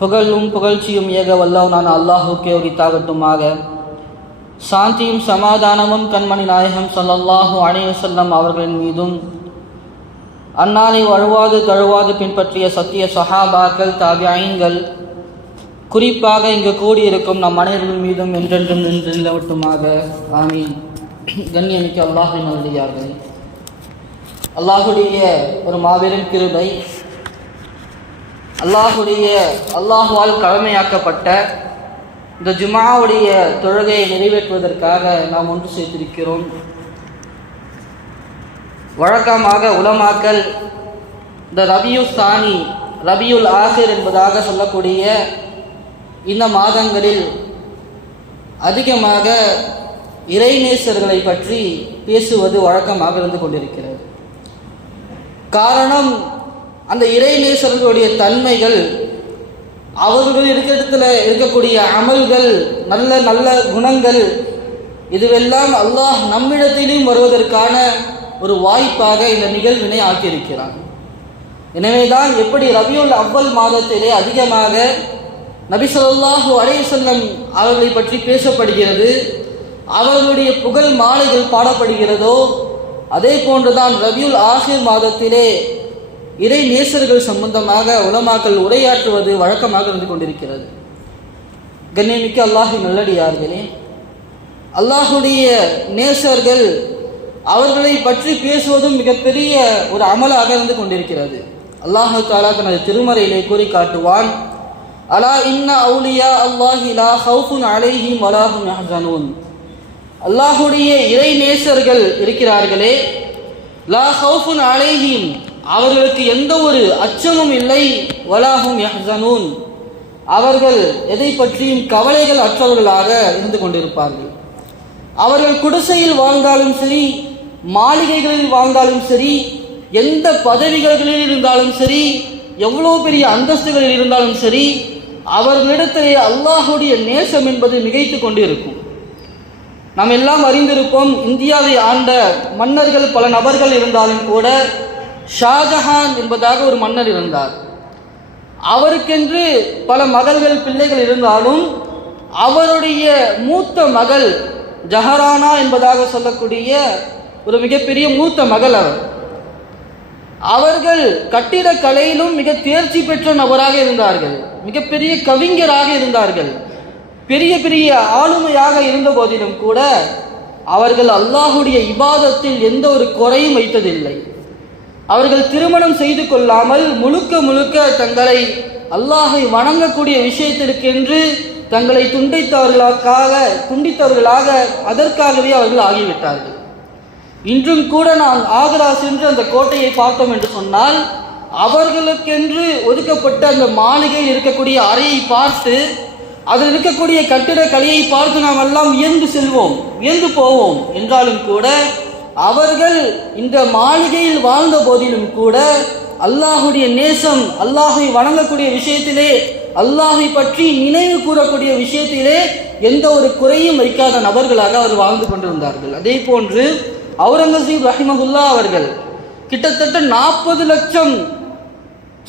புகழும் புகழ்ச்சியும் ஏக வல்லவனான அல்லாஹுக்கே உரித்தாகட்டுமாக. சாந்தியும் சமாதானமும் கண்மணி நாயகம் ஸல்லல்லாஹு அலைஹி வஸல்லம் அவர்களின் மீதும், அன்னாரை வழுவாது தழுவாது பின்பற்றிய சத்திய சஹாபாக்கள், தாபியீன்கள், குறிப்பாக இங்கு கூடியிருக்கும் நம் அனைவர்கள் மீதும் என்றென்றும் நின்று நிலவட்டுமாக. ஆமீன். கண்ணியமிக்க அல்லாஹ்வின் நல்லடியார்களே, அல்லாஹுடைய ஒரு மாபெரும் கிருபை, அல்லாஹுவால் கடமையாக்கப்பட்ட இந்த ஜும்ஆவுடைய தொழுகையை நிறைவேற்றுவதற்காக நாம் ஒன்று சேர்த்திருக்கிறோம். வழக்கமாக உலமாக்கள் இந்த ரபியுல் ஆஹிர் என்பதாக சொல்லக்கூடிய இந்த மாதங்களில் அதிகமாக இறைநேசர்களை பற்றி பேசுவது வழக்கமாக இருந்து கொண்டிருக்கிறது. காரணம், அந்த இறைநேசர்களுடைய தன்மைகள், அவர்கள் இடத்துல இருக்கக்கூடிய அமல்கள், நல்ல நல்ல குணங்கள், இதுவெல்லாம் அல்லாஹ் நம்மிடத்திலும் வருவதற்கான ஒரு வாய்ப்பாக இந்த நிகழ்வினை ஆக்கியிருக்கிறான். எனவேதான் எப்படி ரபியுல் அவ்வல் மாதத்திலே அதிகமாக நபி ஸல்லல்லாஹு அலைஹி வஸல்லம் அவர்களை பற்றி பேசப்படுகிறது, அவர்களுடைய புகழ் மாலைகள் பாடப்படுகிறதோ, அதே போன்றுதான் ரபியுல் ஆஹிர் மாதத்திலே இறை நேசர்கள் சம்பந்தமாக உலமாக்கள் உரையாற்றுவது வழக்கமாக இருந்து கொண்டிருக்கிறது. கண்ணியமிக்க அல்லாஹ்வின் நல்லடியார்களே, அல்லாஹுடைய நேசர்கள் அவர்களை பற்றி பேசுவதும் மிகப்பெரிய ஒரு அமலாக இருந்து கொண்டிருக்கிறது. அல்லாஹ் தஆலா தனது திருமறையிலே கூறி காட்டுவான், அலா இன்ன அவுலியா அல்லாஹி லா ஹவுஃபுன் அலைஹிம் வலா ஹும் யஹ்ஸனூன். அல்லாஹுடைய இறை நேசர்கள் இருக்கிறார்களே, லா ஹவுஃபுன் அலைஹிம், அவர்களுக்கு எந்த ஒரு அச்சமும் இல்லை, வலா ஹும் யஹ்ஸனூன், அவர்கள் எதை பற்றியும் கவலைகள் அற்றவர்களாக இருந்து கொண்டிருப்பார்கள். அவர்கள் குடிசையில் வாழ்ந்தாலும் சரி, மாளிகைகளில் வாழ்ந்தாலும் சரி, எந்த பதவிகளில் இருந்தாலும் சரி, எவ்வளோ பெரிய அந்தஸ்துகளில் இருந்தாலும் சரி, அவர்களிடத்திலே அல்லாஹுடைய நேசம் என்பது மிகைத்து கொண்டிருக்கும். நாம் எல்லாம் அறிந்திருப்போம், இந்தியாவை ஆண்ட மன்னர்கள் பல நபர்கள் இருந்தாலும் கூட ஷாஜஹான் என்பதாக ஒரு மன்னர் இருந்தார். அவருக்கென்று பல மகள்கள், பிள்ளைகள் இருந்தாலும் அவருடைய மூத்த மகள் ஜஹரானா என்பதாக சொல்லக்கூடிய ஒரு மிகப்பெரிய மூத்த மகள் அவர்கள் கட்டிடக்கலையிலும் மிக தேர்ச்சி பெற்ற நபராக இருந்தார்கள், மிகப்பெரிய கவிஞராக இருந்தார்கள், பெரிய பெரிய ஆளுமையாக இருந்த போதிலும் கூட அவர்கள் அல்லாஹுடைய இபாதத்தில் எந்த ஒரு குறையும் வைத்ததில்லை. அவர்கள் திருமணம் செய்து கொள்ளாமல் முழுக்க முழுக்க தங்களை அல்லாஹை வணங்கக்கூடிய விஷயத்திற்கென்று தங்களை துண்டித்தவர்களாக அதற்காகவே அவர்கள் ஆகிவிட்டார்கள். இன்றும் கூட நாம் ஆக்ரா சென்று அந்த கோட்டையை பார்த்தோம் என்று சொன்னால், அவர்களுக்கென்று ஒதுக்கப்பட்ட அந்த மாளிகையில் இருக்கக்கூடிய அறையை பார்த்து, அதில் இருக்கக்கூடிய கட்டிடக்கலையை பார்த்து நாம் எல்லாம் வியந்து போவோம். என்றாலும் கூட அவர்கள் இந்த மாளிகையில் வாழ்ந்த போதிலும் கூட அல்லாஹுடைய நேசம், அல்லாஹை வணங்கக்கூடிய விஷயத்திலே, அல்லாஹை பற்றி நினைவு கூறக்கூடிய விஷயத்திலே எந்த ஒரு குறையும் வைக்காத நபர்களாக அவர் வாழ்ந்து கொண்டிருந்தார்கள். அதே போன்று அவுரங்கசீப் ரஹிமஹுல்லா அவர்கள் கிட்டத்தட்ட 40 லட்சம்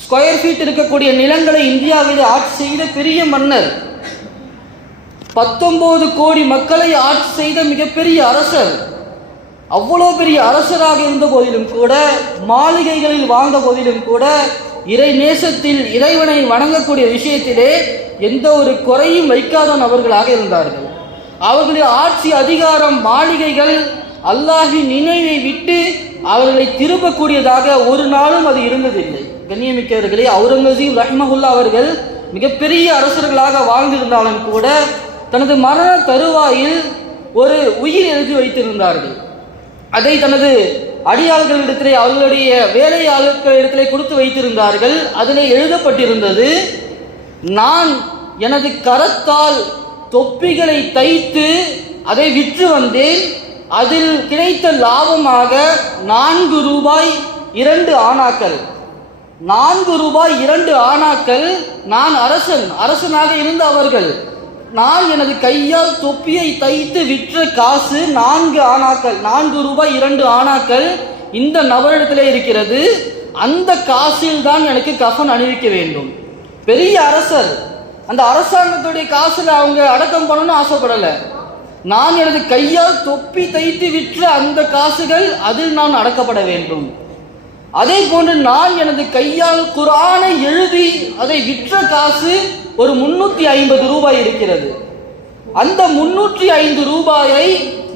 ஸ்கொயர் ஃபீட் இருக்கக்கூடிய நிலங்களை இந்தியாவில் ஆட்சி செய்த பெரிய மன்னர், 19 கோடி மக்களை ஆட்சி செய்த மிகப்பெரிய அரசர். அவ்வளோ பெரிய அரசராக இருந்த போதிலும் கூட, மாளிகைகளில் வாழ்ந்த போதிலும் கூட, இறை நேசத்தில் இறைவனை வணங்கக்கூடிய விஷயத்திலே எந்த ஒரு குறையும் வைக்காத நபர்களாக இருந்தார்கள். அவர்களுடைய ஆட்சி அதிகாரம், மாளிகைகள் அல்லாஹின் நினைவை விட்டு அவர்களை திரும்பக்கூடியதாக ஒரு நாளும் அது இருந்ததில்லை. கண்ணியமிக்கவர்களே, அவுரங்கசீப் ரஹ்மஹுல்லா அவர்கள் மிகப்பெரிய அரசர்களாக வாழ்ந்திருந்தாலும் கூட தனது மரண தருவாயில் ஒரு உயிர் எழுதி வைத்திருந்தார்கள். அதை தனது அடியாள்களிடத்திலே, அவர்களுடைய வேலையாளர்களிடத்திலே கொடுத்து வைத்திருந்தார்கள். அதிலே எழுதப்பட்டிருந்தது, நான் எனது கரத்தால் தொப்பிகளை தைத்து அதை விற்று வந்தேன், அதில் கிடைத்த லாபமாக 4 ரூபாய் 2 ஆனாக்கள், 4 ரூபாய் 2 ஆனாக்கள். நான் அரசனாக இருந்த அவர்கள், நான் எனது கையால் தொப்பியை தைத்து விற்ற காசு 4 ஆனாக்கள், 4 ரூபாய் 2 ஆனாக்கள் இந்த நபரிடத்திலே இருக்கிறது. அந்த காசில் தான் எனக்கு கஃன் அணிவிக்க வேண்டும். பெரிய அரசர், அந்த அரசாங்கத்துடைய காசுல அவங்க அடக்கம் பண்ணணும்னு ஆசைப்படலை. நான் எனது கையால் தொப்பி தைத்து விற்ற அந்த காசுகள் அதில் நான் அடக்கப்பட வேண்டும். அதே போன்று நான் எனது கையால் குர்ஆனை எழுதி அதை விற்ற காசு ஒரு 350 ரூபாய் இருக்கிறது. அந்த 305 ரூபாயை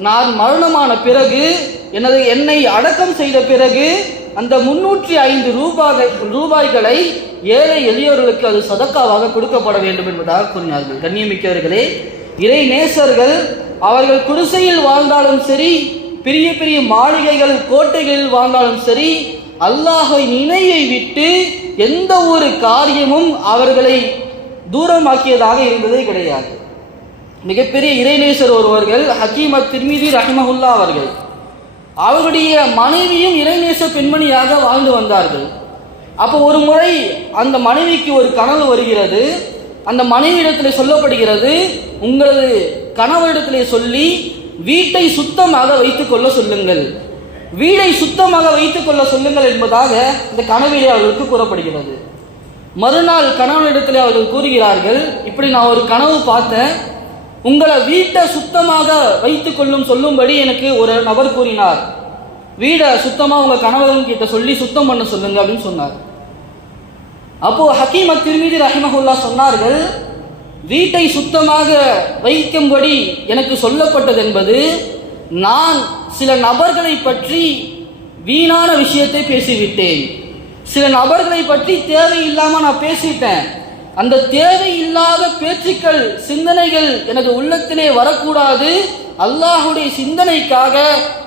நான் மரணமான பிறகு என்னை அடக்கம் செய்த பிறகு அந்த 305 ரூபாய்களை ஏழை எளியோர்களுக்கு அது சதக்காவாக கொடுக்கப்பட வேண்டும் என்பதாக கூறினார்கள். கண்ணியமிக்கவர்களே, இறை நேசர்கள் அவர்கள் குடிசையில் வாழ்ந்தாலும் சரி, பெரிய பெரிய மாளிகைகள் கோட்டைகளில் வாழ்ந்தாலும் சரி, அல்லாஹ்வை நினைவை விட்டு எந்த ஒரு காரியமும் அவர்களை தூரமாக்கியதாக இருந்ததே கிடையாது. மிகப்பெரிய இறைநேசர் ஒருவர்கள் ஹக்கீம் அத்-திர்மிதி ரஹிமஹுல்லா அவர்கள், அவருடைய மனைவியும் இறைநேச பெண்மணியாக வாழ்ந்து வந்தார்கள். அப்போ ஒரு முறை அந்த மனைவிக்கு ஒரு கனவு வருகிறது. அந்த மனைவியிடத்திலே சொல்லப்படுகிறது, உங்களது கணவரிடத்திலே சொல்லி வீட்டை சுத்தமாக வைத்துக் கொள்ள சொல்லுங்கள், வீடை சுத்தமாக வைத்துக் கொள்ள சொல்லுங்கள் என்பதாக இந்த கனவிலே அவர்களுக்கு கூறப்படுகிறது. மறுநாள் கணவனிடத்திலே அவர்கள் கூறுகிறார்கள், இப்படி நான் ஒரு கனவு பார்த்தேன், உங்களை வீட்டை சுத்தமாக வைத்துக் கொள்ளும் சொல்லும்படி எனக்கு ஒரு நபர் கூறினார், வீடை சுத்தமாக உங்க கணவன் கிட்ட சொல்லி சுத்தம் பண்ண சொல்லுங்க அப்படின்னு சொன்னார். அப்போ ஹக்கீம் அத்-திர்மிதி ரஹிமஹுல்லா சொன்னார்கள், வீட்டை சுத்தமாக வைக்கும்படி எனக்கு சொல்லப்பட்டது என்பது, நான் சில நபர்களை பற்றி வீணான விஷயத்தை பேசிவிட்டேன், சில நபர்களை பற்றி தேவையில்லாம நான் பேசிட்டேன். அந்த தேவையில்லாத பேச்சுக்கள் சிந்தனைகள் எனது உள்ளத்திலே வரக்கூடாது, அல்லாஹுடைய சிந்தனைக்காக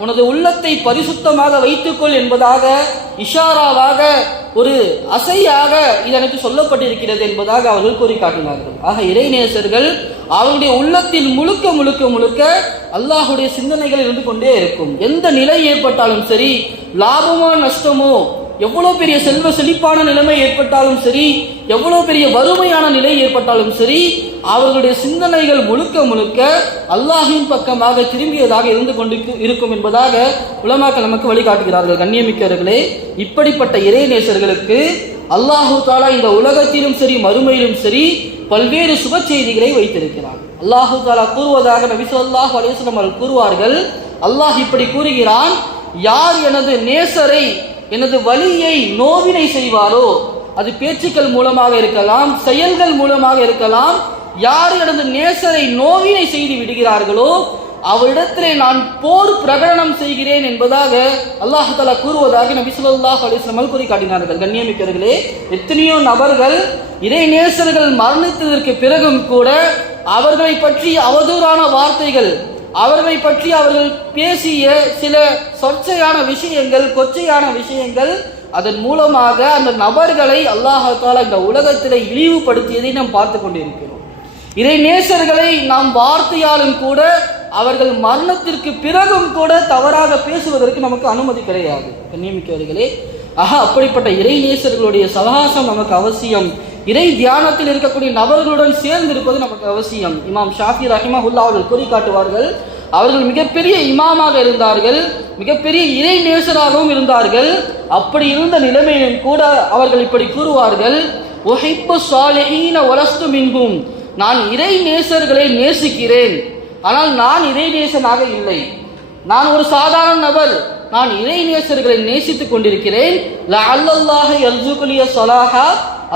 உனது உள்ளத்தை பரிசுத்தமாக வைத்துக்கொள் என்பதாக இஷாராவாக ஒரு அசையாக இது எனக்கு சொல்லப்பட்டிருக்கிறது என்பதாக அவர்கள் கூறி காட்டினார்கள். ஆக இறைநேசர்கள் அவருடைய உள்ளத்தில் முழுக்க முழுக்க முழுக்க அல்லாஹுடைய சிந்தனைகள் இருந்து கொண்டே இருக்கும். எந்த நிலை ஏற்பட்டாலும் சரி, லாபமோ நஷ்டமோ, எவ்வளவு பெரிய செல்வ செழிப்பான நிலைமை ஏற்பட்டாலும் சரி, எவ்வளவு பெரிய வறுமையான நிலை ஏற்பட்டாலும் சரி, அவர்களுடைய சிந்தனைகள் முழுக்க முழுக்க அல்லாஹின் பக்கமாக திரும்பியதாக இருந்து கொண்டு இருக்கும் என்பதாக உலமாக்கள் நமக்கு வழிகாட்டுகிறார்கள். கண்ணியமிக்கவர்களே, இப்படிப்பட்ட இறைநேசர்களுக்கு அல்லாஹு தாலா இந்த உலகத்திலும் சரி மறுமையிலும் சரி பல்வேறு சுப செய்திகளை வைத்திருக்கிறார். அல்லாஹு தாலா கூறுவதாக நபி ஸல்லல்லாஹு அலைஹி வஸல்லம் அவர்கள் கூறுவார்கள், அல்லாஹ் இப்படி கூறுகிறான், யார் எனது நேசரை எனது வலியை நோவினை செய்வாரோ, அது பேச்சுக்கள் மூலமாக இருக்கலாம், செயல்கள் மூலமாக இருக்கலாம், யார் எனது நேசரை நோவினை செய்து விடுகிறார்களோ அவரிடத்திலே நான் போர் பிரகடனம் செய்கிறேன் என்பதாக அல்லாஹ் தஆலா கூறுவதாக நபி ஸல்லல்லாஹு அலைஹி வஸல்லம் கூறி காட்டினார்கள். கண்ணியமிக்கவர்களே, எத்தனையோ நபர்கள் இறை நேசர்கள் மரணித்ததற்கு பிறகும் கூட அவர்களை பற்றி அவதூறான வார்த்தைகள், அவர்களை பற்றி அவர்கள் பேசிய சில சொற்சையான விஷயங்கள், கொச்சையான விஷயங்கள், அதன் மூலமாக அந்த நபர்களை அல்லாஹ் தஆலா இந்த உலகத்திலே இழிவுபடுத்தியதை நாம் பார்த்து கொண்டிருக்கிறோம். இறை நேசர்களை நாம் வார்த்தையாலும் கூட அவர்கள் மரணத்திற்கு பிறகும் கூட தவறாக பேசுவதற்கு நமக்கு அனுமதி கிடையாது. கண்ணியமிக்கவர்களே, அப்படிப்பட்ட இறை நேசர்களுடைய சகவாசம் நமக்கு அவசியம். இறை தியானத்தில் இருக்கக்கூடிய நபர்களுடன் சேர்ந்து இருப்பது நமக்கு அவசியம். இமாம் ஷாஃபி ரஹிமஹுல்லா அவர்கள் கூறி காட்டுவார்கள், அவர்கள் மிகப்பெரிய இமாமாக இருந்தார்கள், மிகப்பெரிய இறை நேசராகவும் இருந்தார்கள். அப்படி இருந்த நிலைமையிலும் கூட அவர்கள் இப்படி கூறுவார்கள், உஹிப்பு ஸாலிஹீன வலஸ்து மின்ஹும், நான் இறை நேசர்களை நேசிக்கிறேன், ஆனால் நான் இறை நேசனாக இல்லை, நான் ஒரு சாதாரண நபர், நான் இறை நேசர்களை நேசித்துக் கொண்டிருக்கிறேன். லஅல்லல்லாஹ யர்ஸுகுலிய ஸலாஹா,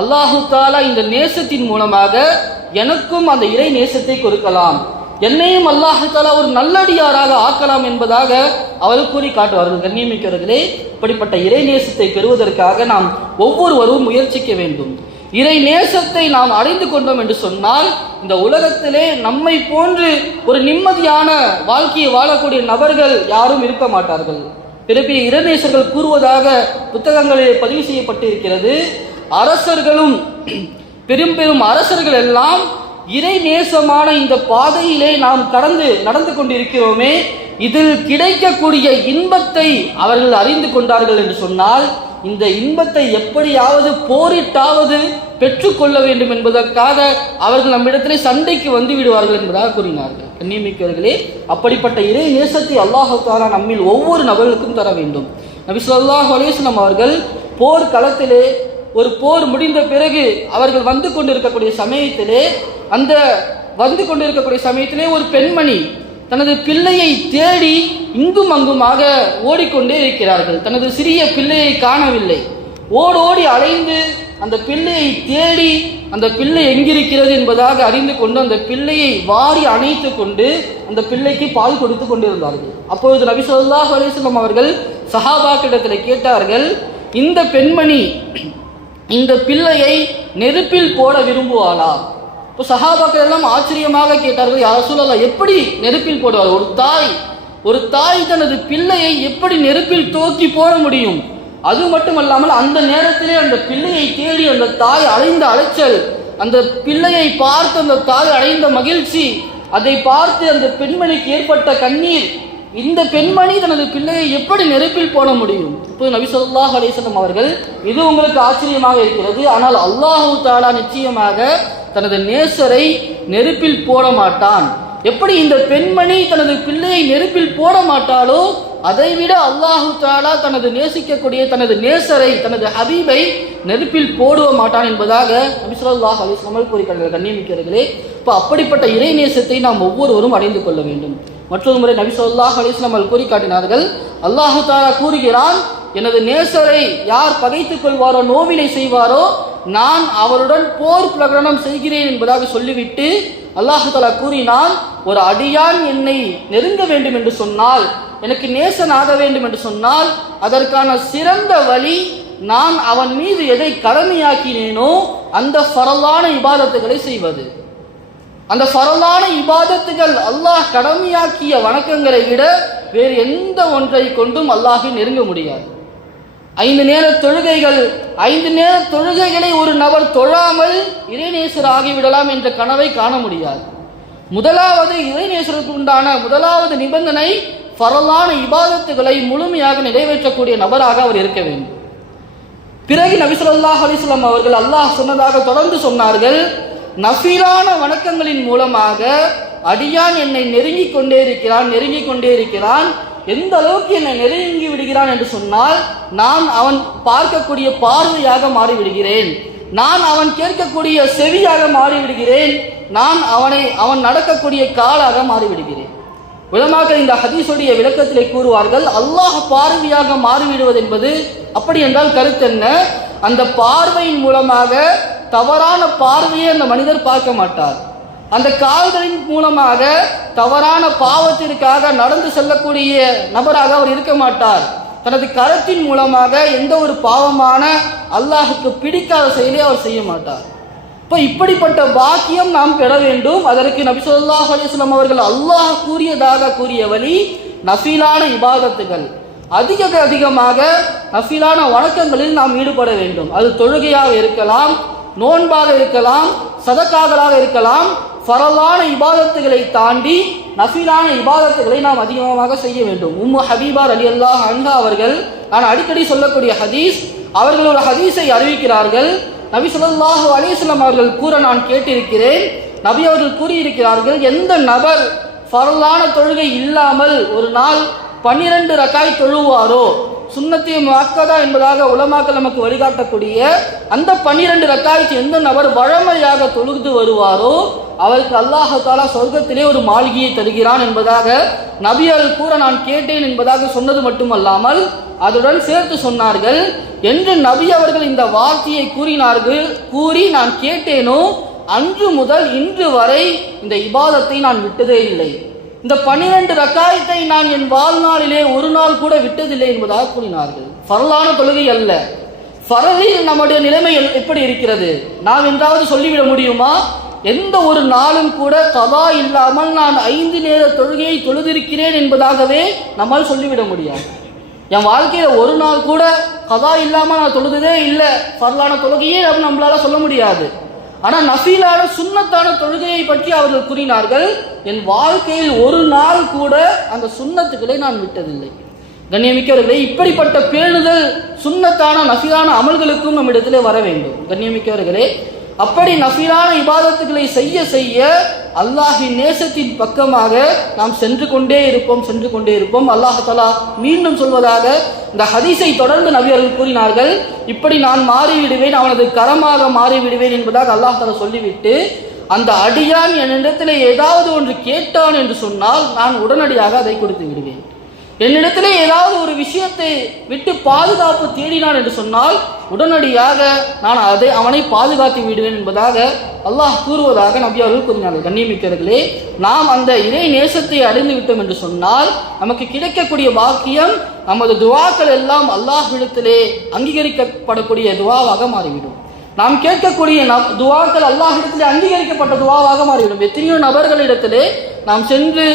அல்லாஹு தஆலா இந்த நேசத்தின் மூலமாக எனக்கும் அந்த இறை நேசத்தை கொடுக்கலாம், என்னையும் அல்லாஹு தஆலா ஒரு நல்லடியாராக ஆக்கலாம் என்பதாக அவர்கள் கூறி காட்டுவார்கள். கண்ணியமிக்கவர்களே, இப்படிப்பட்ட இறை நேசத்தை பெறுவதற்காக நாம் ஒவ்வொருவரும் முயற்சிக்க வேண்டும். இறை நேசத்தை நாம் அடைந்து கொண்டோம் என்று சொன்னால் இந்த உலகத்திலே நம்மை போன்று ஒரு நிம்மதியான வாழ்க்கையை வாழக்கூடிய நபர்கள் யாரும் இருக்க மாட்டார்கள். பிறப்பிய இறைநேசர்கள் கூறுவதாக புத்தகங்களில் பதிவு செய்யப்பட்டிருக்கிறது, அரசர்களும் பெரும் பெரும் அரசர்கள் எல்லாம் இறை நேசமான இந்த பாதையிலே நாம் நடந்து கொண்டிருக்கிறோமே, இதில் கிடைக்கக்கூடிய இன்பத்தை அவர்கள் அறிந்து கொண்டார்கள் என்று சொன்னால் இந்த இன்பத்தை எப்படியாவது போரிட்டாவது பெற்றுக்கொள்ள வேண்டும் என்பதற்காக அவர்கள் நம்மிடத்திலே சண்டைக்கு வந்து விடுவார்கள் என்பதாக கூறினார்கள். கண்ணியமிக்கவர்களே, அப்படிப்பட்ட இறை நேசத்தை அல்லாஹ் தஆலா நம்மில் ஒவ்வொரு நபர்களுக்கும் தர வேண்டும். நபி ஸல்லல்லாஹு அலைஹி வஸல்லம் அவர்கள் போர் களத்திலே ஒரு போர் முடிந்த பிறகு அவர்கள் வந்து கொண்டிருக்கக்கூடிய சமயத்திலே ஒரு பெண்மணி தனது பிள்ளையை தேடி இங்கும் அங்குமாக ஓடிக்கொண்டே இருக்கிறார்கள். தனது சிறிய பிள்ளையை காணவில்லை. ஓடோடி அலைந்து அந்த பிள்ளையை தேடி அந்த பிள்ளை எங்கிருக்கிறது என்பதாக அறிந்து கொண்டு அந்த பிள்ளையை வாரி அணைத்து கொண்டு அந்த பிள்ளைக்கு பால் கொடுத்து கொண்டிருந்தார்கள். அப்பொழுது நபி ஸல்லல்லாஹு அலைஹி வஸல்லம் அவர்கள் சஹாபாக்களிடத்தில் கேட்டார்கள், இந்த பெண்மணி இந்த பிள்ளையை நெருப்பில் போட விரும்புவாளா? இப்போ சஹாபாக்கள் எல்லாம் ஆச்சரியமாக கேட்டார்கள், யா ரசூலல்லாஹ், எப்படி நெருப்பில் போடுவார்? ஒரு தாய் தனது பிள்ளையை எப்படி நெருப்பில் தூக்கி போட முடியும்? அது மட்டுமல்லாமல் அந்த நேரத்திலே அந்த பிள்ளையை தேடி அந்த தாய் அடைந்த அலைச்சல், அந்த பிள்ளையை பார்த்து அந்த தாய் அடைந்த மகிழ்ச்சி, அதை பார்த்து அந்த பெண்மணிக்கு ஏற்பட்ட கண்ணீர், இந்த பெண்மணி தனது பிள்ளையை எப்படி நெருப்பில் போட முடியும்? இப்போ நபி ஸல்லல்லாஹு அலைஹி வஸல்லம் அவர்கள், இது உங்களுக்கு ஆச்சரியமாக இருக்கிறது, ஆனால் அல்லாஹு தஆலா நிச்சயமாக தனது நேசரை நெருப்பில் போட மாட்டான். எப்படி இந்த பெண்மணி தனது பிள்ளையை நெருப்பில் போட மாட்டாளோ, அதைவிட அல்லாஹு தஆலா தனது நேசிக்கக்கூடிய தனது நேசரை, தனது ஹபீபை நெருப்பில் போடுவ மாட்டான் என்பதாக நபி ஸல்லல்லாஹு அலைஹி வஸல்லம் கூறுகிறார்கள். கண்ணியமிக்கவர்களே, இப்போ அப்படிப்பட்ட இறை நேசத்தை நாம் ஒவ்வொருவரும் அடைந்து கொள்ள வேண்டும். மற்றொரு முறை நபி ஸல்லல்லாஹு அலைஹி வஸல்லம் அவர்கள் கூறி காட்டினார்கள், அல்லாஹு தஆலா கூறுகிறான், எனது நேசரை யார் பகைத்துக் கொள்வாரோ, நோவினை செய்வாரோ, நான் அவருடன் போர் பிரகடனம் செய்கிறேன் என்பதாக சொல்லிவிட்டு அல்லாஹு தஆலா கூறினான், ஒரு அடியான் என்னை நெருங்க வேண்டும் என்று சொன்னால், எனக்கு நேசனாக வேண்டும் என்று சொன்னால், அதற்கான சிறந்த வழி நான் அவன் மீது எதை கடமையாக்கினேனோ அந்த ஃபரலான இபாதத்துகளை செய்வது. அந்த ஃபரலான இபாதத்துகள், அல்லாஹ் கடமையாக்கிய வணக்கங்களை விட வேறு எந்த ஒன்றை கொண்டும் அல்லாஹை நெருங்க முடியாது. 5 நேர தொழுகைகளை ஒரு நபர் தொழாமல் இறைநேசர் ஆகிவிடலாம் என்ற கனவை காண முடியாது. முதலாவது இறைநேசருக்கு உண்டான முதலாவது நிபந்தனை, ஃபரலான இபாதத்துகளை முழுமையாக நிறைவேற்றக்கூடிய நபராக அவர் இருக்க வேண்டும். பிறகு நபி ஸல்லல்லாஹு அலைஹி வஸல்லம் அவர்கள் அல்லாஹ் சொன்னதாக தொடர்ந்து சொன்னார்கள், நஃபிலான வணக்கங்களின் மூலமாக அடியான் என்னை நெருங்கிக் கொண்டே இருக்கிறான். எந்த அளவுக்கு என்னை நெருங்கி விடுகிறான் என்று சொன்னால், நான் அவன் பார்க்கக்கூடிய பார்வையாக மாறிவிடுகிறேன், நான் அவன் கேட்கக்கூடிய செவியாக மாறிவிடுகிறேன், நான் அவன் நடக்கக்கூடிய காலாக மாறிவிடுகிறேன். உலமாக்கள் இந்த ஹதீஸுடைய விளக்கத்திலே கூறுவார்கள், அல்லாஹ் பார்வையாக மாறிவிடுவது என்பது அப்படி என்றால் கருத்து என்ன? அந்த பார்வையின் மூலமாக தவறான பார்வையை அந்த மனிதர் பார்க்க மாட்டார். அந்த கால்களின் மூலமாக தவறான பாவத்திற்காக நடந்து செல்லக்கூடிய நபராக அவர் இருக்க மாட்டார். தனது கரத்தின் மூலமாக எந்த ஒரு பாவமான அல்லாஹுக்கு பிடிக்காத செயலை அவர் செய்ய மாட்டார். இப்போ இப்படிப்பட்ட பாக்கியம் நாம் பெற வேண்டும். அதற்கு நபி ஸல்லல்லாஹு அலைஹி வஸல்லம் அவர்கள் அல்லாஹ் கூறிய வழி நஃபிலான இபாதத்துகள், அதிகமாக நஃபிலான வணக்கங்களில் நாம் ஈடுபட வேண்டும். அது தொழுகையாக இருக்கலாம், நோன்பாக இருக்கலாம், சதக்காகளாக இருக்கலாம். ஃபரலான இபாதத்துகளை தாண்டி நஃபிலான இபாதத்துகளை நாம் அதிகமாக செய்ய வேண்டும். உம்மு ஹபீபா ரலியல்லாஹு அன்ஹா அவர்கள், நான் அடிக்கடி சொல்லக்கூடிய ஹதீஸ், அவர்கள் ஒரு ஹதீஸை அறிவிக்கிறார்கள். நபி ஸல்லல்லாஹு அலைஹி வஸல்லம் அவர்கள் கூற நான் கேட்டிருக்கிறேன். நபி அவர்கள் கூறியிருக்கிறார்கள், எந்த நபர் ஃபரலான தொழுகை இல்லாமல் ஒரு நாள் 12 ரக்காய் தொழுவாரோ, சுன்னத்திய முஅக்கதா என்பதாக உலமாக்கள் நமக்கு வழிகாட்டக்கூடிய அந்த 12 ரக்காய்க்கு எந்த நபர் வழமையாக தொழுது வருவாரோ அவருக்கு அல்லாஹ் தஆலா சொர்க்கத்திலே ஒரு மாளிகையை தருகிறான் என்பதாக நபிகள் கூற நான் கேட்டேன் என்பதாக சொன்னது மட்டுமல்லாமல் அதுடன் சேர்த்து சொன்னார்கள், என்று நபி அவர்கள் இந்த வார்த்தையை கூறி நான் கேட்டேனோ அன்று முதல் இன்று வரை இந்த இபாதத்தை நான் விட்டதே இல்லை. இந்த 12 ரக்காயத்தை நான் என் வாழ்நாளிலே ஒரு நாள் கூட விட்டதில்லை என்பதாக கூறினார்கள். ஃபரலான தொழுகை அல்ல. ஃபரலில் நம்முடைய நிலைமை எப்படி இருக்கிறது? நாம் என்றாவது சொல்லிவிட முடியுமா? எந்த ஒரு நாளும் கூட கதா இல்லாமல் நான் 5 நேர தொழுகையை தொழுதிருக்கிறேன் என்பதாகவே நம்மால் சொல்லிவிட முடியாது. என் வாழ்க்கையில ஒரு நாள் கூட கதா இல்லாமல் நான் தொழுததே இல்லை, ஃபரலான தொழுகையே நம்மளால சொல்ல முடியாது. ஆனால் நஃபீலான சுன்னத்தான தொழுகையை பற்றி அவர்கள் கூறினார்கள், என் வாழ்க்கையில் ஒரு நாள் கூட அந்த சுன்னத்துக்களை நான் விட்டதில்லை. கண்ணியமிக்கவர்களே, இப்படிப்பட்ட பேணுதல் சுன்னத்தான நஃபீலான அமல்களுக்கும் நம்மிடத்திலே வர வேண்டும். கண்ணியமிக்கவர்களே, அப்படி நஃபீலான இபாதத்துக்களை செய்ய அல்லாஹ்வின் நேசத்தின் பக்கமாக நாம் சென்று கொண்டே இருப்போம். அல்லாஹ் தஆலா மீண்டும் சொல்வதாக இந்த ஹதீஸை தொடர்ந்து நபி அவர்கள் கூறினார்கள், இப்படி நான் மாறிவிடுவேன், அவனது கரமாக மாறிவிடுவேன் என்பதாக அல்லாஹ் தஆலா சொல்லிவிட்டு, அந்த அடியான் என்னிடத்தில் ஏதாவது ஒன்று கேட்டான் என்று சொன்னால் நான் உடனடியாக அதை கொடுத்து விடுவேன். என்னிடத்திலே ஏதாவது ஒரு விஷயத்தை விட்டு பாதுகாப்பு தேடினான் என்று சொன்னால் உடனடியாக நான் அவனை பாதுகாத்து விடுவேன் என்பதாக அல்லாஹ் கூறுவதாக நபி அவர்கள் கூறினார்கள். கண்ணியமிக்கவர்களே, நாம் அந்த இறை நேசத்தை அடைந்து விட்டோம் என்று சொன்னால் நமக்கு கிடைக்கக்கூடிய பாக்கியம், நமது துவாக்கள் எல்லாம் அல்லாஹ்விடத்திலே அங்கீகரிக்கப்படக்கூடிய துவாவாக மாறிவிடும். நாம் கேட்கக்கூடிய துவாக்கள் அல்லாஹ்விடத்திலே அங்கீகரிக்கப்பட்ட துவாவாக மாறிவிடும். எத்தனையோ நபர்களிடத்திலே நாம் சென்று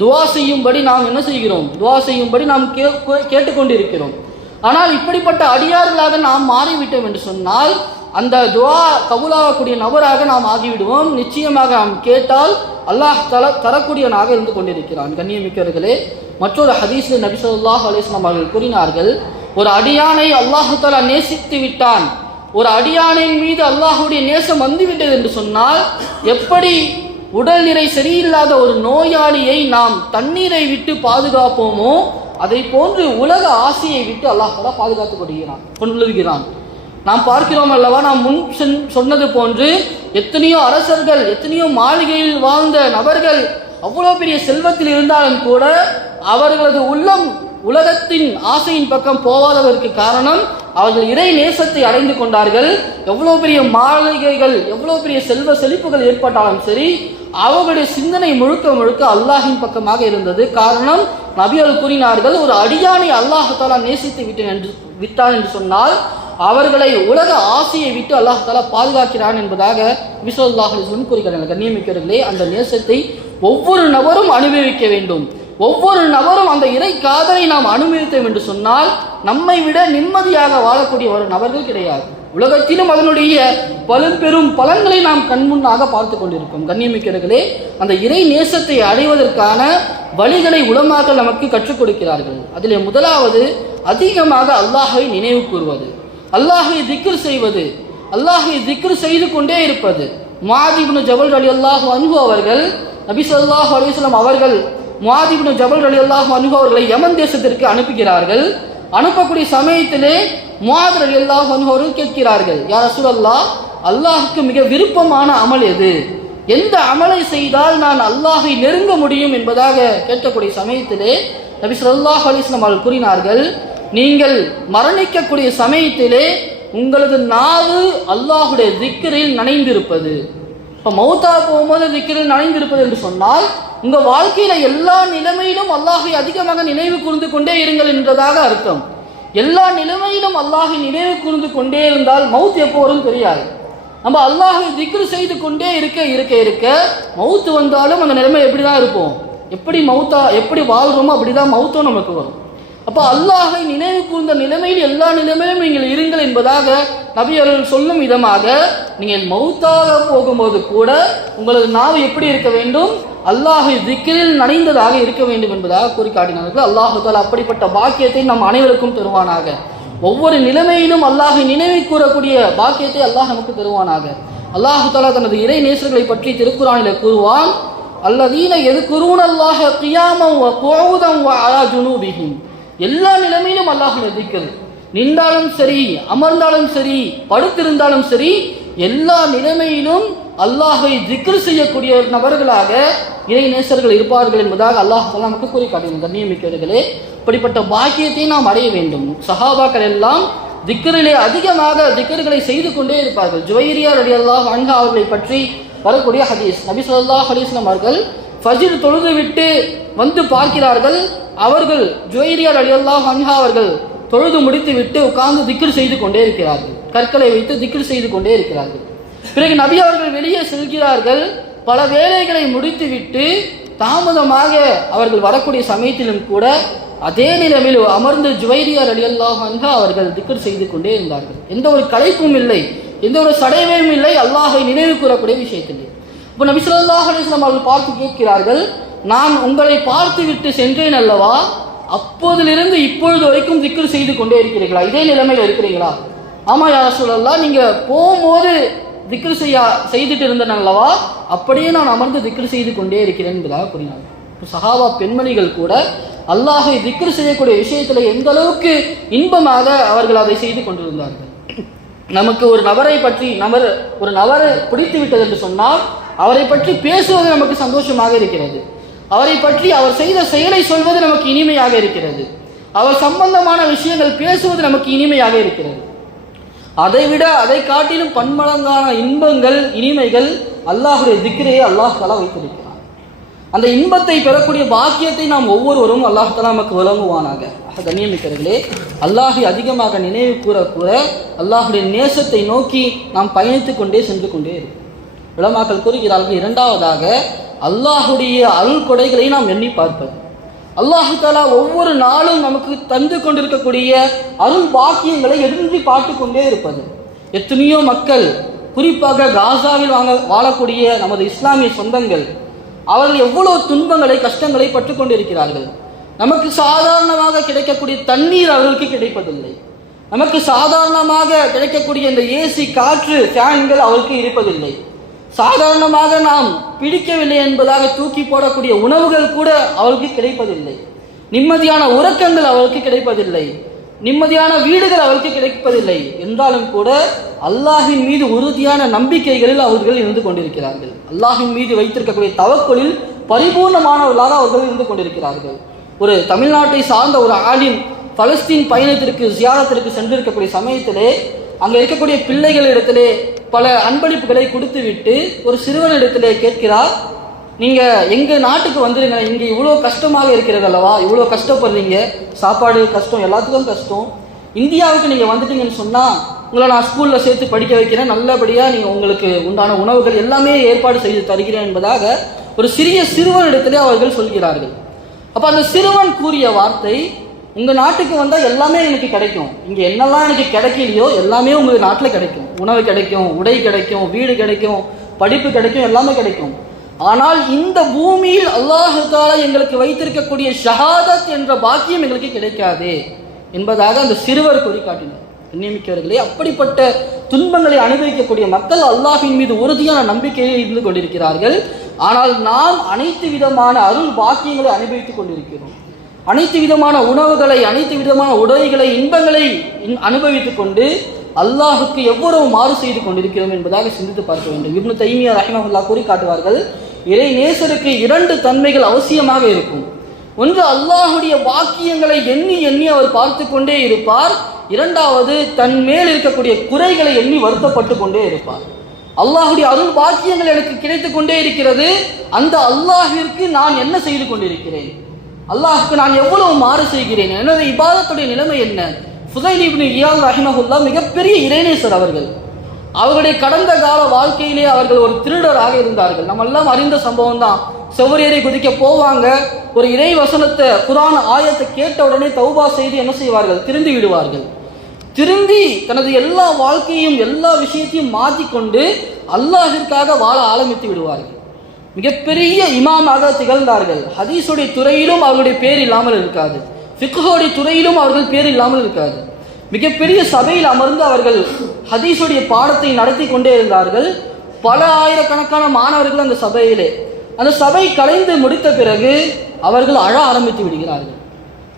துவா செய்யும்படி நாம் என்ன செய்கிறோம்? துவா செய்யும்படி நாம் கேட்டுக்கொண்டிருக்கிறோம். ஆனால் இப்படிப்பட்ட அடியார்களாக நாம் மாறிவிட்டோம் என்று சொன்னால் அந்த துவா கபூலாகக்கூடிய நபராக நாம் ஆகிவிடுவோம். நிச்சயமாக நாம் கேட்டால் அல்லாஹ் தரக்கூடியவனாக இருந்து கொண்டிருக்கிறான். கண்ணியமிக்கவர்களே, மற்றொரு ஹதீஸில் நபி ஸல்லல்லாஹு அலைஹி வஸல்லம் அவர்கள் கூறினார்கள், ஒரு அடியானை அல்லாஹ் தஆலா நேசித்து விட்டான், ஒரு அடியானின் மீது அல்லாஹ்வுடைய நேசம் வந்துவிட்டது என்று சொன்னால், எப்படி உடல் நிறை சரியில்லாத ஒரு நோயாளியை நாம் தண்ணீரை விட்டு பாதுகாப்போமோ அதை போன்று உலக ஆசையை விட்டு அல்லாஹ் தஆலா பாதுகாத்துக் கொள்கிறான். நாம் பார்க்கிறோம் அல்லவா, நாம் முன் சொன்னது போன்று எத்தனையோ அரசர்கள், எத்தனையோ மாளிகையில் வாழ்ந்த நபர்கள் அவ்வளோ பெரிய செல்வத்தில் இருந்தாலும் கூட அவர்களது உள்ளம் உலகத்தின் ஆசையின் பக்கம் போகாததற்கு காரணம் அவர்கள் இறை நேசத்தை அடைந்து கொண்டார்கள். எவ்வளோ பெரிய மாளிகைகள், எவ்வளோ பெரிய செல்வ செழிப்புகள் ஏற்பட்டாலும் சரி, அவர்களுடைய சிந்தனை முழுக்க முழுக்க அல்லாஹின் பக்கமாக இருந்தது. காரணம், நபிகள் கூறினார்கள், ஒரு அடியானை அல்லாஹ் தஆலா நேசித்து விட்டான் என்று சொன்னால் அவர்களை உலக ஆசையை விட்டு அல்லாஹ் தஆலா பாதுகாக்கிறான் என்பதாக நபி ஸல்லல்லாஹு அலைஹி வஸல்லம் கூறுகிறார்கள். கண்ணியமிக்கவர்களே, அந்த நேசத்தை ஒவ்வொரு நபரும் அனுபவிக்க வேண்டும். ஒவ்வொரு நபரும் அந்த இறை காதலை நாம் அனுபவித்தோம் என்று சொன்னால் நம்மை விட நிம்மதியாக வாழக்கூடிய ஒரு நபர்கள் கிடையாது. உலகத்திலும் அதனுடைய பெரும் பலன்களை நாம் கண்முன்னாக பார்த்து கொண்டிருக்கோம். கண்ணியமிக்கவர்களே, அந்த இறை நேசத்தை அடைவதற்கான வழிகளை உலமாக்கள் நமக்கு கற்றுக் கொடுக்கிறார்கள். அதிலே முதலாவது அதிகமாக அல்லாஹை நினைவு கூறுவது, அல்லாஹை திக்ர் செய்வது, அல்லாஹை திக்ர் செய்து கொண்டே இருப்பது. முஆத் இப்னு ஜபல் ரலியல்லாஹு அன்ஹு அவர்கள், நபி ஸல்லல்லாஹு அலைஹி வஸல்லம் அவர்கள் முஆத் இப்னு ஜபல் ரலியல்லாஹு அன்ஹு அவர்களை யமன் தேசத்திற்கு அனுப்புகிறார்கள். அனுப்பக்கூடிய சமயத்திலே முஆத் ரலியல்லாஹு அன்ஹு அவர்கள் கேட்கிறார்கள், யா ரசூலல்லாஹ், அல்லாஹ்வுக்கு மிக விருப்பமான அமல் எது? எந்த அமலை செய்தால் நான் அல்லாஹை நெருங்க முடியும் என்பதாக கேட்கக்கூடிய சமயத்திலே நபி ஸல்லல்லாஹு அலைஹி வஸல்லம் அவர்கள் கூறினார்கள், நீங்கள் மரணிக்கக்கூடிய சமயத்திலே உங்களது நாவு அல்லாஹுடைய திக்ரில் நனைந்திருப்பது. இப்போ மௌத்தா போகும்போது திக்ரில் நனைந்திருப்பது என்று சொன்னால் உங்கள் வாழ்க்கையில எல்லா நிலைமையிலும் அல்லாஹை அதிகமாக நினைவு கூர்ந்து கொண்டே இருங்கள் என்றதாக அர்த்தம். எல்லா நிலைமையிலும் அல்லாஹை நினைவு கூர்ந்து கொண்டே இருந்தால் மவுத் எப்போ வரும் தெரியாது. நம்ம அல்லாஹை திக்ரு செய்து கொண்டே இருக்க இருக்க இருக்க மவுத்து வந்தாலும் அந்த நிலைமை எப்படி தான் இருப்போம்? எப்படி வாழ்றோமோ அப்படிதான் மவுத்தும் நமக்கு வரும். அப்போ அல்லாஹை நினைவு கூர்ந்த நிலைமையில் எல்லா நிலைமையிலும் நீங்கள் இருங்கள் என்பதாக நபி அவர்கள் சொல்லும் விதமாக நீங்கள் மௌத்தாக போகும்போது கூட உங்களது நாவு எப்படி இருக்க வேண்டும்? அல்லாஹை திக்ரில் நனைந்ததாக இருக்க வேண்டும் என்பதாக கூறி காட்டினார்கள். அல்லாஹு தஆலா அப்படிப்பட்ட பாக்கியத்தை நம் அனைவருக்கும் தருவானாக. ஒவ்வொரு நிலைமையிலும் அல்லாஹை நினைவு கூறக்கூடிய பாக்கியத்தை அல்லாஹ் நமக்கு தருவானாக. அல்லாஹு தஆலா தனது இறை நேசர்களை பற்றி திருக்குர்ஆனிலே கூறுவான், அல்லதீன யذ்குரூனல்லாஹ கியாமன் வ குஊதன் வ அலா ஜுனூபிஹிம். எல்லா நிலைமையிலும் அல்லாஹ்வுடைய திக்ர், நின்றாலும் சரி, அமர்ந்தாலும் சரி, படுத்திருந்தாலும் சரி, எல்லா நிலைமையிலும் அல்லாஹை திக்ர் செய்யக்கூடிய நபர்களாக இறை நேசர்கள் இருப்பார்கள் என்பதாக அல்லாஹ் நமக்கு கூறி காட்டினார். கண்ணியமிக்கவர்களே, இப்படிப்பட்ட பாக்கியத்தை நாம் அடைய வேண்டும். சஹாபாக்கள் எல்லாம் திக்ரிலே அதிகமாக திக்ர்களை செய்து கொண்டே இருப்பார்கள். ஜுவைரியா ரலியல்லாஹு அன்ஹா அவர்களை பற்றி வரக்கூடிய ஹதீஸ், நபி ஸல்லல்லாஹு அலைஹி வஸல்லம் அவர்கள் ஃபஜ்ர் தொழுது விட்டு வந்து பார்க்கிறார்கள். அவர்கள் ஜுவைரியா ரலியல்லாஹு அன்ஹா அவர்கள் தொழுது முடித்து விட்டு உட்கார்ந்து திக்ர் செய்து கொண்டே இருக்கிறார்கள். கற்களை வைத்து திக்ர் செய்து கொண்டே இருக்கிறார்கள். பிறகு நபி அவர்கள் வெளியே செல்கிறார்கள். பல வேலைகளை முடித்து விட்டு தாமதமாக அவர்கள் வரக்கூடிய சமயத்திலும் கூட அதே நிலைமையில் அமர்ந்து ஜுவைரியா ரலியல்லாஹு அன்ஹா அவர்கள் திக்ர் செய்து கொண்டே இருந்தார்கள். எந்த ஒரு களைப்பும் இல்லை, எந்த ஒரு சடைவும் இல்லை, அல்லாஹை நினைவு கூறக்கூடிய விஷயத்தில். இப்போ நபி ஸல்லல்லாஹு அலைஹி வஸல்லம் அவர்கள் பார்த்து கேட்கிறார்கள், நான் உங்களை பார்த்து விட்டு சென்றேன் அல்லவா, அப்போதிலிருந்து இப்பொழுது வரைக்கும் திக்ர் செய்து கொண்டே இருக்கிறீர்களா? இதே நிலைமையில் இருக்கிறீங்களா? ஆமா யா ரசூலல்லாஹ், நீங்க போகும்போது திக்ர் செய்துட்டு இருந்தேன் அல்லவா, அப்படியே நான் அமர்ந்து திக்ர் செய்து கொண்டே இருக்கிறேன் என்பதாக கூறினார். சஹாபா பெண்மணிகள் கூட அல்லாஹை திக்ர் செய்யக்கூடிய விஷயத்துல எந்த அளவுக்கு இன்பமாக அவர்கள் அதை செய்து கொண்டிருந்தார்கள். நமக்கு ஒரு நபரை பிடித்து விட்டது என்று சொன்னால் அவரை பற்றி பேசுவது நமக்கு சந்தோஷமாக இருக்கிறது. அவரை பற்றி அவர் செய்த செயலை சொல்வது நமக்கு இனிமையாக இருக்கிறது. அவர் சம்பந்தமான விஷயங்கள் பேசுவது நமக்கு இனிமையாக இருக்கிறது. அதைவிட அதை காட்டிலும் பன்மடங்கான இன்பங்கள் இனிமைகள் அல்லாஹுடைய திக்ரையை அல்லாஹ் தஆலா வைத்திருக்கிறார். அந்த இன்பத்தை பெறக்கூடிய பாக்கியத்தை நாம் ஒவ்வொருவரும் அல்லாஹ் தஆலா நமக்கு வழங்குவானாக. கண்ணியமிக்கவர்களே, அல்லாஹை அதிகமாக நினைவு கூற அல்லாஹுடைய நேசத்தை நோக்கி நாம் பயணித்துக் கொண்டே சென்று கொண்டே இருக்கும். உலமாக்கள் கூறுகிறார்கள், இரண்டாவதாக அல்லாஹுடைய அருள் கொடைகளை நாம் எண்ணி பார்ப்பது. அல்லாஹ் தஆலா ஒவ்வொரு நாளும் நமக்கு தந்து கொண்டிருக்கக்கூடிய அருள் பாக்கியங்களை எண்ணி பார்த்து கொண்டே இருப்பது. எத்தனையோ மக்கள், குறிப்பாக காசாவில் வாழக்கூடிய நமது இஸ்லாமிய சொந்தங்கள், அவர்கள் எவ்வளவு துன்பங்களை கஷ்டங்களை பட்டுக் கொண்டிருக்கிறார்கள். நமக்கு சாதாரணமாக கிடைக்கக்கூடிய தண்ணீர் அவர்களுக்கு கிடைப்பதில்லை. நமக்கு சாதாரணமாக கிடைக்கக்கூடிய இந்த ஏசி காற்று ஃபேன்கள் அவருக்கு இருப்பதில்லை. சாதாரணமாக நாம் பிடிக்கவில்லை என்பதாக தூக்கி போடக்கூடிய உணவுகள் கூட அவருக்கு கிடைப்பதில்லை. நிம்மதியான உறக்கங்கள் அவருக்கு கிடைப்பதில்லை. நிம்மதியான வீடுகள் அவருக்கு கிடைப்பதில்லை. என்றாலும் கூட அல்லாஹின் மீது உறுதியான நம்பிக்கைகளில் அவர்கள் இருந்து கொண்டிருக்கிறார்கள். அல்லாஹின் மீது வைத்திருக்கக்கூடிய தவக்குலில் பரிபூர்ணமானவர்களாக அவர்கள் இருந்து கொண்டிருக்கிறார்கள். ஒரு தமிழ்நாட்டை சார்ந்த ஒரு ஆலிம் பலஸ்தீன் பயணத்திற்கு ஜியாரத்திற்கு சென்றிருக்கக்கூடிய சமயத்திலே அங்கே இருக்கக்கூடிய பிள்ளைகளிடத்திலே பல அன்பளிப்புகளை கொடுத்து விட்டு ஒரு சிறுவனிடத்திலே கேட்கிறார், நீங்க எங்க நாட்டுக்கு வந்துருங்க, இங்க இவ்வளோ கஷ்டமாக இருக்கிறது அல்லவா, இவ்வளோ கஷ்டப்படுறீங்க, சாப்பாடு கஷ்டம், எல்லாத்துக்கும் கஷ்டம். இந்தியாவுக்கு நீங்க வந்துட்டீங்கன்னு சொன்னா உங்களை நான் ஸ்கூல்ல சேர்த்து படிக்க வைக்கிறேன், நல்லபடியா நீங்க உங்களுக்கு உண்டான உணவுகள் எல்லாமே ஏற்பாடு செய்து தருகிறேன் என்பதாக ஒரு சிறுவனிடத்திலே அவர்கள் சொல்கிறார்கள். அப்ப அந்த சிறுவன் கூறிய வார்த்தை, உங்க நாட்டுக்கு வந்தா எல்லாமே எனக்கு கிடைக்கும், இங்க என்னெல்லாம் எனக்கு கிடைக்கலையோ எல்லாமே உங்க நாட்டுல கிடைக்கும். உணவு கிடைக்கும், உடை கிடைக்கும், வீடு கிடைக்கும், படிப்பு கிடைக்கும், எல்லாமே கிடைக்கும். ஆனால் இந்த பூமியில் அல்லாஹ் தஆலா எங்களுக்கு வைத்திருக்கக்கூடிய ஷஹாதத் என்ற பாக்கியம் எங்களுக்கு கிடைக்காது என்பதாக அந்த சிறுவர் கூறி காட்டினார். நியமிக்கவர்களே, அப்படிப்பட்ட துன்பங்களை அனுபவிக்கக்கூடிய மக்கள் அல்லாஹின் மீது உறுதியான நம்பிக்கையில் இருந்து கொண்டிருக்கிறார்கள். ஆனால் நாம் அனைத்து விதமான அருள் பாக்கியங்களை அனுபவித்துக் கொண்டிருக்கிறோம். அனைத்து விதமான உணவுகளை, அனைத்து விதமான உடைகளை, இன்பங்களை அனுபவித்துக் கொண்டு அல்லாஹுக்கு எவ்வளவு மாறு செய்து கொண்டிருக்கிறோம் என்பதாக சிந்தித்து பார்க்க வேண்டும். இப்னு தைமியா ரஹிமஹுல்லாஹ் கூறி காட்டுவார்கள், இறை நேசருக்கு இரண்டு தன்மைகள் அவசியமாக இருக்கும். ஒன்று, அல்லாஹுடைய வாக்கியங்களை எண்ணி எண்ணி அவர் பார்த்து கொண்டே இருப்பார். இரண்டாவது, தன் மேல் இருக்கக்கூடிய குறைகளை எண்ணி வருத்தப்பட்டு கொண்டே இருப்பார். அல்லாஹுடைய அருள் வாக்கியங்கள் எனக்கு கிடைத்து கொண்டே இருக்கிறது, அந்த அல்லாஹிற்கு நான் என்ன செய்து கொண்டிருக்கிறேன், அல்லாஹுக்கு நான் எவ்வளவு மாறு செய்கிறேன், எனது இபாதத்துடைய நிலைமை என்ன? ஃபுதைல் இப்னு இயாத் ரஹிமஹுல்லாஹ் மிகப்பெரிய இறைநேசர். அவர்களுடைய கடந்த கால வாழ்க்கையிலே அவர்கள் ஒரு திருடராக இருந்தார்கள். நம்ம எல்லாம் அறிந்த சம்பவம் தான். செவ்வரேறி குதிக்க போவாங்க, ஒரு இறை வசனத்தை, குர்ஆன் ஆயத்தை கேட்ட உடனே தௌபா செய்து என்ன செய்வார்கள், திருந்தி விடுவார்கள். திருந்தி தனது எல்லா வாழ்க்கையும் எல்லா விஷயத்தையும் மாற்றிக்கொண்டு அல்லாஹிற்காக வாழ ஆரம்பித்து விடுவார்கள். மிகப்பெரிய இமாமாக திகழ்ந்தார்கள். ஹதீஸுடைய துறையிலும் அவர்களுடைய பேர் இல்லாமல் இருக்காது, ஃபிக்ஹுடைய துறையிலும் அவர்கள் பேர் இல்லாமல் இருக்காது. மிகப்பெரிய சபையில் அமர்ந்து அவர்கள் ஹதீஸுடைய பாடத்தை நடத்தி கொண்டே இருந்தார்கள். பல ஆயிரக்கணக்கான மாணவர்கள் அந்த சபையிலே. அந்த சபை கலைந்து முடித்த பிறகு அவர்கள் அழ ஆரம்பித்து விடுகிறார்கள்.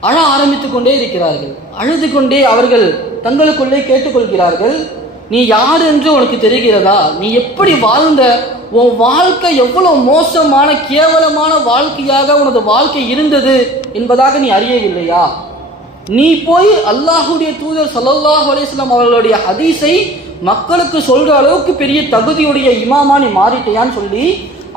அழ ஆரம்பித்துக் கொண்டே இருக்கிறார்கள். அழுது கொண்டே அவர்கள் தங்களுக்குள்ளே கேட்டுக்கொள்கிறார்கள், நீ யார் என்று உனக்கு தெரிகிறதா? நீ எப்படி வாழ்ந்த? உன் வாழ்க்கை எவ்வளவு மோசமான கேவலமான வாழ்க்கையாக உனது வாழ்க்கை இருந்தது என்பதாக நீ அறியவில்லையா? நீ போய் அல்லாஹுடைய தூதர் ஸல்லல்லாஹு அலைஹி வஸல்லம் அவர்களுடைய ஹதீஸை மக்களுக்கு சொல்ற அளவுக்கு பெரிய தகுதியுடைய இமாமா நீ மாறிட்டையான்னு சொல்லி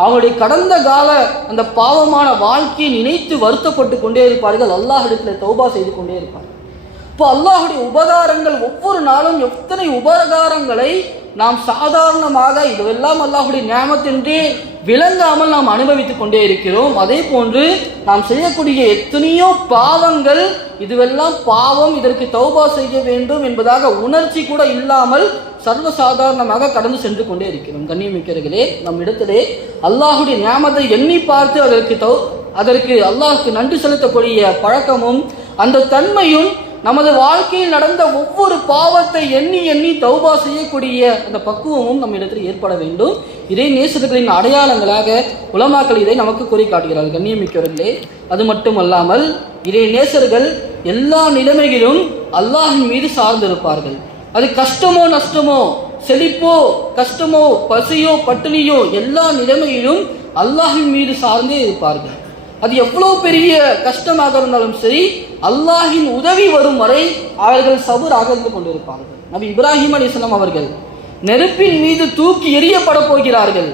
அவங்களுடைய கடந்த கால அந்த பாவமான வாழ்க்கையை நினைத்து வருத்தப்பட்டு கொண்டே இருப்பார்கள். அல்லாஹ்விடத்தில் தௌபா செய்து கொண்டே இருப்பார்கள். இப்போ அல்லாஹுடைய உபகாரங்கள், ஒவ்வொரு நாளும் எத்தனை உபகாரங்களை நாம் சாதாரணமாக இதுவெல்லாம் அல்லாஹுடைய நியமத் என்றே விளங்காமல் நாம் அனுபவித்துக் கொண்டே இருக்கிறோம். அதே போன்று நாம் செய்யக்கூடிய எத்தனையோ பாவங்கள், இதுவெல்லாம் பாவம், இதற்கு தௌபா செய்ய வேண்டும் என்பதாக உணர்ச்சி கூட இல்லாமல் சர்வசாதாரணமாக கடந்து சென்று கொண்டே இருக்கிறோம். கண்ணியமிக்கவர்களே, நம் இடத்திலே அல்லாஹுடைய நியமத்தை எண்ணி பார்த்து அதற்கு அல்லாஹுக்கு நன்றி செலுத்தக்கூடிய பழக்கமும் அந்த தன்மையும் நமது வாழ்க்கையில் நடந்த ஒவ்வொரு பாவத்தை எண்ணி எண்ணி தௌபா செய்யக்கூடிய அந்த பக்குவமும் நம்ம இடத்தில் ஏற்பட வேண்டும். இறை நேசர்களின் அடையாளங்களாக உலமாக்கள் இதை நமக்கு கூறி காட்டுகிறார்கள். கண்ணியமிக்கவர்களே, அது மட்டுமல்லாமல் இறை நேசர்கள் எல்லா நிலைமைகளிலும் அல்லாஹின் மீது சார்ந்திருப்பார்கள். அது கஷ்டமோ நஷ்டமோ, செழிப்போ கஷ்டமோ, பசியோ பட்டினியோ, எல்லா நிலைமையிலும் அல்லாஹின் மீது சார்ந்தே இருப்பார்கள். அது எவ்வளவு பெரிய கஷ்டமாக இருந்தாலும் சரி, அல்லாஹின் உதவி வரும் வரை அவர்கள் சபூராக இருந்து கொண்டிருப்பார்கள். நபி இப்ராஹிம் அலைஹிஸ்ஸலாம் அவர்கள் நெருப்பின் மீது தூக்கி எறியப்பட போகிறார்கள்.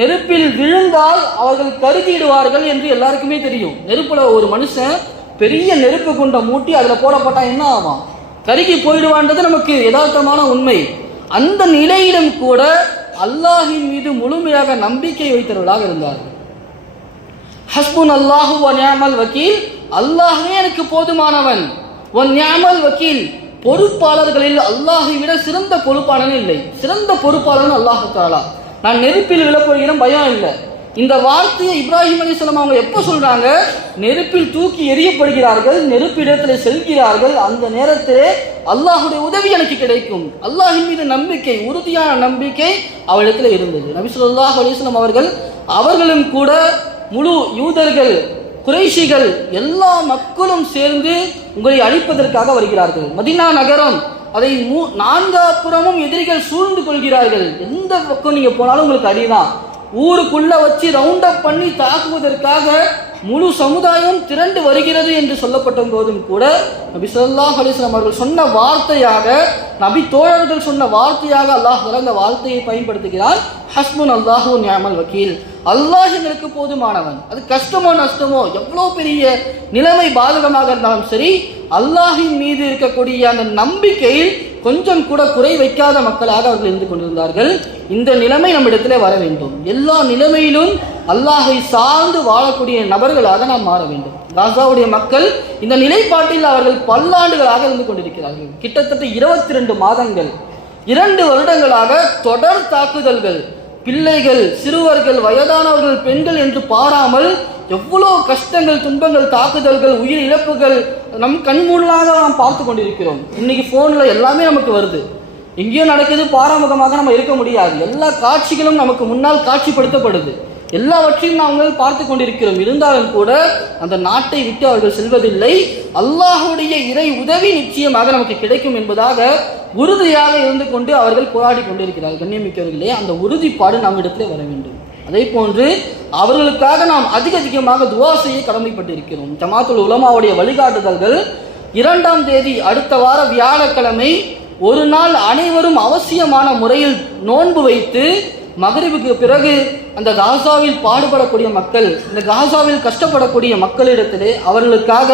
நெருப்பில் விழுந்தால் அவர்கள் கருகிடுவார்கள் என்று எல்லாருக்குமே தெரியும். நெருப்புல ஒரு மனுஷன் பெரிய நெருப்பு குண்டை மூட்டி அதில் போடப்பட்டா என்ன ஆகும்? கருகி போயிடுவான்றது நமக்கு யதார்த்தமான உண்மை. அந்த நிலையிலும் கூட அல்லாஹின் மீது முழுமையாக நம்பிக்கை வைத்தவர்களாக இருந்தார்கள். ஹஸ்புன் அல்லாஹு வ நிஅமல் வக்கீல், அல்லாஹ்வே எனக்கு போதுமானவன். வ நிஅமல் வக்கீல், பொறுப்பாளர்களில் அல்லாஹை விட சிறந்த பொறுப்பாளன் இல்லை. சிறந்த பொறுப்பாளன் அல்லாஹ் தஆலா. நான் நெருப்பில் விழப்போகிறேன், பயம் இல்லை. இந்த வார்த்தையை இப்ராஹிம் அலைஹிஸ்ஸலாம் அவங்க எப்போ சொல்றாங்க? நெருப்பில் தூக்கி எறியப்படுகிறார்கள், நெருப்பிடத்தில் செல்கிறார்கள். அந்த நேரத்திலே அல்லாஹுடைய உதவி எனக்கு கிடைக்கும். அல்லாஹின் மீது நம்பிக்கை, உறுதியான நம்பிக்கை அவரிடத்தில் இருந்தது. நபி ஸல்லல்லாஹு அலைஹி வஸல்லம் அவர்களும் கூட முழு யூதர்கள், குறைஷிகள் எல்லா மக்களும் சேர்ந்து உங்களை அழிப்பதற்காக வருகிறார்கள். மதீனா நகரம், அதை நான்காப்புறமும் எதிரிகள் சூழ்ந்து கொள்கிறார்கள். எந்த பக்கம் நீங்க போனாலும் உங்களுக்கு அடிதான். ஊருக்குள்ள வச்சு ரவுண்ட் அப் பண்ணி தாக்குவதற்காக முழு சமுதாயம் திரண்டு வருகிறது என்று சொல்லப்பட்ட போதும் கூட நபி ஸல்லல்லாஹு அலைஹி வஸல்லம் அவர்கள் சொன்ன வார்த்தையாக, நபி தோழர்கள் சொன்ன வார்த்தையாக அல்லாஹ் இந்த வார்த்தையை பயன்படுத்துகிறார். ஹஸ்புன் அல்லாஹு வ நிஅமல் வக்கீல், அல்லாஹ் எங்களுக்கு போதுமானவன். அது கஷ்டமோ நஷ்டமோ, எவ்வளோ பெரிய நிலைமை பாதகமாக இருந்தாலும் சரி, அல்லாஹின் மீது இருக்கக்கூடிய அந்த நம்பிக்கையில் கொஞ்சம் கூட குறை வைக்காத மக்களாக அவர்கள் இருந்து கொண்டிருந்தார்கள். இந்த நிலைமை நம்மிடத்திலே வர வேண்டும். எல்லா நிலைமையிலும் அல்லாஹை சார்ந்து வாழக்கூடிய நபர்களாக நாம் மாற வேண்டும். காசாவுடைய மக்கள் இந்த நிலைப்பாட்டில் அவர்கள் பல்லாண்டுகளாக இருந்து கொண்டிருக்கிறார்கள். கிட்டத்தட்ட 22 மாதங்கள், 2 வருடங்களாக தொடர் தாக்குதல்கள், பிள்ளைகள், சிறுவர்கள், வயதானவர்கள், பெண்கள் என்று பாராமல் எவ்வளோ கஷ்டங்கள், துன்பங்கள், தாக்குதல்கள், உயிர் இழப்புகள் நம் கண்முன்னாக நாம் பார்த்து கொண்டிருக்கிறோம். இன்னைக்கு போன்ல எல்லாமே நமக்கு வருது. எங்கேயோ நடக்குது, பாராமுகமாக நம்ம இருக்க முடியாது. எல்லா காட்சிகளும் நமக்கு முன்னால் காட்சிப்படுத்தப்படுது. எல்லாவற்றையும் நாங்கள் பார்த்து கொண்டிருக்கிறோம். இருந்தாலும் கூட அந்த நாட்டை விட்டு அவர்கள் செல்வதில்லை. அல்லாஹுடைய இறை உதவி நிச்சயமாக நமக்கு கிடைக்கும் என்பதாக உறுதியாக இருந்து கொண்டு அவர்கள் போராடி கொண்டிருக்கிறார்கள். கண்ணியமிக்கவர்களே, அந்த உறுதிப்பாடு நம் இடத்திலே வர வேண்டும். அதே போன்று அவர்களுக்காக நாம் அதிகமாக துவா செய்ய கடமைப்பட்டிருக்கிறோம். ஜமாத்துல் உலமாவுடைய வழிகாட்டுதல்கள் 2ஆம் தேதி அடுத்த வார வியாழக்கிழமை ஒரு நாள் அனைவரும் அவசியமான முறையில் நோன்பு வைத்து மகரிபுக்கு பிறகு அந்த காசாவில் பாடுபடக்கூடிய மக்கள், இந்த காசாவில் கஷ்டப்படக்கூடிய மக்களிடத்திலே அவர்களுக்காக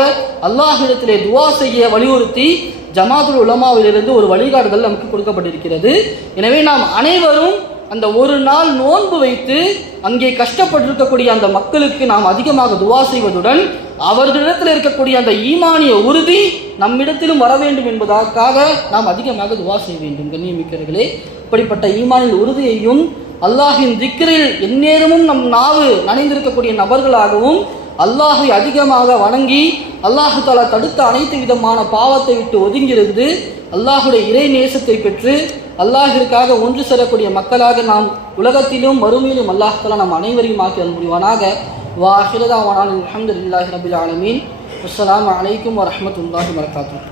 அல்லாஹ்விடத்திலே துவா செய்ய வலியுறுத்தி ஜமாத்துல் உலமாவிலிருந்து ஒரு வழிகாட்டுதல் நமக்கு கொடுக்கப்பட்டிருக்கிறது. எனவே நாம் அனைவரும் அந்த ஒரு நாள் நோன்பு வைத்து அங்கே கஷ்டப்பட்டிருக்கக்கூடிய அந்த மக்களுக்கு நாம் அதிகமாக துவா செய்வதுடன் அவர்களிடத்தில் இருக்கக்கூடிய அந்த ஈமானிய உறுதி நம்மிடத்திலும் வர வேண்டும் என்பதற்காக நாம் அதிகமாக துவா செய்ய வேண்டும். கண்ணியமிக்கவர்களே, இப்படிப்பட்ட ஈமானின் உறுதியையும் அல்லாஹின் திக்ரில் எந்நேரமும் நம் நாவு நனைந்திருக்கக்கூடிய நபர்களாகவும் அல்லாஹை அதிகமாக வணங்கி அல்லாஹு தஆலா தடுத்த அனைத்து விதமான பாவத்தை விட்டு ஒதுங்கியிருந்து அல்லாஹுடைய இறை நேசத்தை பெற்று அல்லாஹிற்காக ஒன்று சேரக்கூடிய மக்களாக நாம் உலகத்திலும் மறுமையிலும் அல்லாஹ் தஆலா நம் அனைவரையும் ஆக்கி அருள் புரிவானாக. வா ஆகிரு தஅவானா அல்ஹம்துலில்லாஹி ரப்பில் ஆலமீன். அஸ்ஸலாமு அலைக்கும் வரஹ்மத்துல்லாஹி வபரகாத்துஹு.